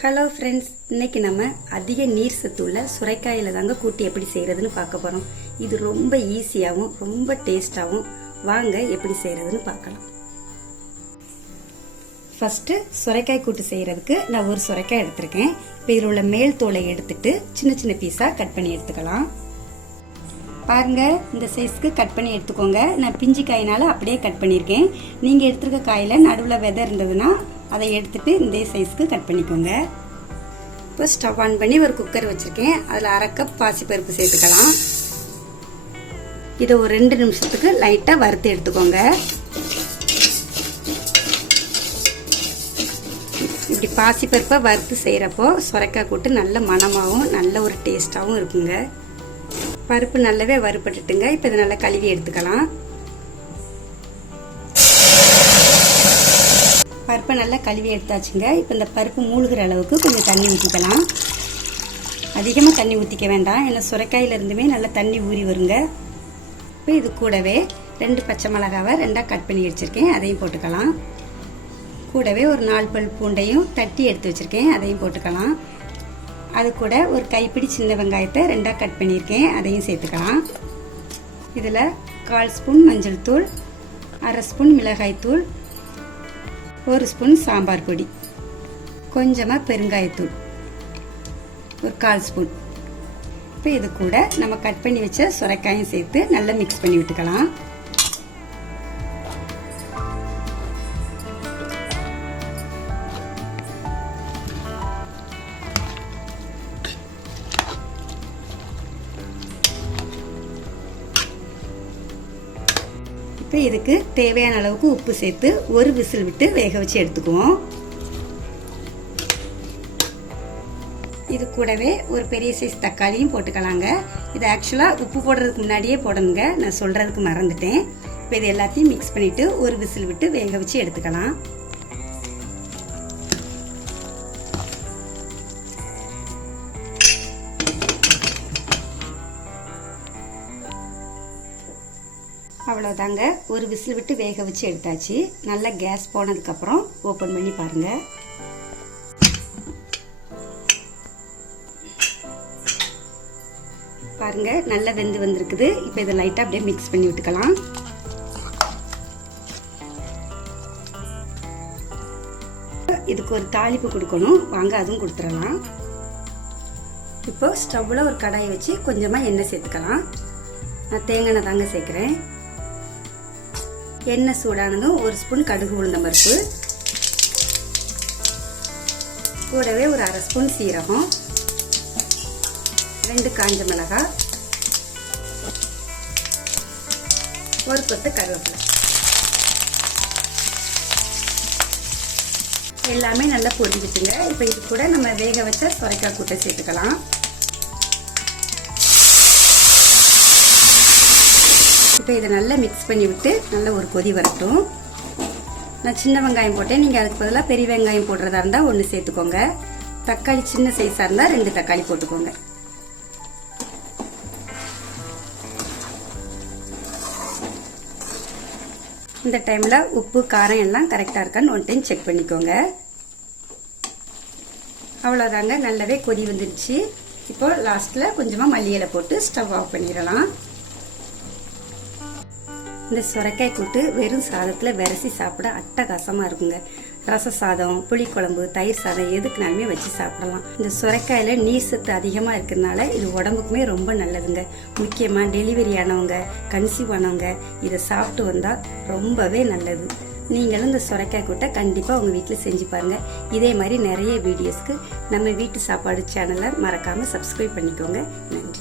Hello friends, இன்னைக்கு நம்ம அதிக நீர் சத்துள்ள சுரைக்காயில் தாங்க கூட்டு எப்படி செய்கிறதுன்னு பார்க்க போகிறோம். இது ரொம்ப ஈஸியாகவும் ரொம்ப டேஸ்டாகவும். வாங்க எப்படி செய்கிறதுன்னு பார்க்கலாம். ஃபஸ்ட்டு சுரைக்காய் கூட்டு செய்கிறதுக்கு நான் ஒரு சுரைக்காய் எடுத்திருக்கேன். இப்போ இதில் உள்ள மேல் தோலை எடுத்துட்டு சின்ன சின்ன பீஸாக கட் பண்ணி எடுத்துக்கலாம். பாருங்க, இந்த சைஸ்க்கு கட் பண்ணி எடுத்துக்கோங்க. நான் பிஞ்சு காயினால அப்படியே கட் பண்ணியிருக்கேன். நீங்கள் எடுத்துருக்க காயில் நடுவில் விதை இருந்ததுன்னா அதை எடுத்துட்டு இந்த சைஸ்க்கு கட் பண்ணிக்கோங்க. இப்போ ஸ்டவ் ஆன் பண்ணி ஒரு குக்கர் வச்சுருக்கேன். அதில் அரை கப் பாசிப்பருப்பு சேர்த்துக்கலாம். இதை ஒரு 2 நிமிஷத்துக்கு லைட்டாக வறுத்து எடுத்துக்கோங்க. இப்படி பாசிப்பருப்பை வறுத்து செய்கிறப்போ சுரைக்காய் கூட்டு நல்ல மணமாகவும் நல்ல ஒரு டேஸ்டாகவும் இருக்குங்க. பருப்பு நல்லாவே வறுபட்டுட்டுங்க. இப்போ இதை நல்லா கழுவி எடுத்துக்கலாம். பருப்பை நல்லா கழுவி எடுத்தாச்சுங்க. இப்போ இந்த பருப்பு மூழ்கிற அளவுக்கு கொஞ்சம் தண்ணி ஊற்றிக்கலாம். அதிகமாக தண்ணி ஊற்றிக்க வேண்டாம், ஏன்னா சுரைக்காயிலிருந்துமே நல்லா தண்ணி ஊறி வருங்க. இப்போ இது கூடவே 2 பச்சை மிளகாவை 2ஆக கட் பண்ணி வச்சுருக்கேன், அதையும் போட்டுக்கலாம். கூடவே ஒரு 4 பல் பூண்டையும் தட்டி எடுத்து வச்சுருக்கேன், அதையும் போட்டுக்கலாம். அது கூட ஒரு கைப்பிடி சின்ன வெங்காயத்தை 2ஆக கட் பண்ணியிருக்கேன், அதையும் சேர்த்துக்கலாம். இதில் 1/4 ஸ்பூன் மஞ்சள் தூள், 1/2 ஸ்பூன் மிளகாய் தூள், 1 ஸ்பூன் சாம்பார் பொடி, கொஞ்சமாக பெருங்காயத்தூள், ஒரு 1/4 ஸ்பூன். இப்போ இது கூட நம்ம கட் பண்ணி வச்ச சுரைக்காயும் சேர்த்து நல்லா மிக்ஸ் பண்ணி விட்டுக்கலாம். இப்போ இதுக்கு தேவையான அளவுக்கு உப்பு சேர்த்து ஒரு விசில் விட்டு வேக வச்சு எடுத்துக்குவோம். இது கூடவே ஒரு பெரிய சைஸ் தக்காளியும் போட்டுக்கலாங்க. இது ஆக்சுவலாக உப்பு போடுறதுக்கு முன்னாடியே போடணுங்க, நான் சொல்கிறதுக்கு மறந்துட்டேன். இப்போ இது எல்லாத்தையும் மிக்ஸ் பண்ணிவிட்டு ஒரு விசில் விட்டு வேக வச்சு எடுத்துக்கலாம். அவ்வளோதாங்க, ஒரு விசில் விட்டு வேக வச்சு எடுத்தாச்சு. நல்லா கேஸ் போனதுக்கப்புறம் ஓப்பன் பண்ணி பாருங்கள். பாருங்க, நல்லா வெந்து வந்திருக்குது. இப்போ இதை லைட்டாக அப்படியே மிக்ஸ் பண்ணி விட்டுக்கலாம். இதுக்கு ஒரு தாளிப்பு கொடுக்கணும், வாங்க அதுவும் கொடுத்துடலாம். இப்போ ஸ்டவ்வில் ஒரு கடாயை வச்சு கொஞ்சமாக எண்ணெய் சேர்த்துக்கலாம். நான் தேங்காய் எண்ணெய் தாங்க சேர்க்குறேன். எண்ணெய் சூடானதும் 1 ஸ்பூன் கடுகு உளுந்தம் பருப்பு, கூடவே ஒரு 1/2 ஸ்பூன் சீரகம், 2 காஞ்ச மிளகாய், ஒரு கொத்து கருவேப்பிலை. எல்லாமே நல்லா பொரிஞ்சிச்சுங்க. இப்போ இது கூட நம்ம வேக வச்ச சுரைக்காய் கூட்டை சேர்த்துக்கலாம். இப்போ இதை நல்லா மிக்ஸ் பண்ணி விட்டு நல்லா ஒரு கொதி வரட்டும். நான் சின்ன வெங்காயம் போட்டேன், நீங்கள் அதுக்கு பதிலாக பெரிய வெங்காயம் போடுறதா இருந்தால் 1 சேர்த்துக்கோங்க. தக்காளி சின்ன சைஸாக இருந்தால் 2 தக்காளி போட்டுக்கோங்க. இந்த டைமில் உப்பு காரம் எல்லாம் கரெக்டாக இருக்கான்னு 1 டைம் செக் பண்ணிக்கோங்க. அவ்வளோதாங்க, நல்லாவே கொதி வந்துடுச்சு. இப்போ லாஸ்ட்டில் கொஞ்சமாக மல்லி இலை போட்டு ஸ்டவ் ஆஃப் பண்ணிடலாம். இந்த சுரைக்காய் கூட்டு வெறும் சாதத்தில் விரசி சாப்பிட அட்டகாசமாக இருக்குங்க. ரச சாதம், புளிக்குழம்பு, தயிர் சாதம் எதுக்குனாலுமே வச்சு சாப்பிடலாம். இந்த சுரைக்காயில் நீர் சத்து அதிகமாக இருக்கிறதுனால இது உடம்புக்குமே ரொம்ப நல்லதுங்க. முக்கியமாக டெலிவரி ஆனவங்க, கன்சீவ் ஆனவங்க இதை சாப்பிட்டு வந்தால் ரொம்பவே நல்லது. நீங்களும் இந்த சுரைக்காய் கூட்டை கண்டிப்பாக உங்கள் வீட்டில் செஞ்சு பாருங்கள். இதே மாதிரி நிறைய வீடியோஸ்க்கு நம்ம வீட்டு சாப்பாடு சேனலை மறக்காமல் சப்ஸ்கிரைப் பண்ணிக்கோங்க. நன்றி.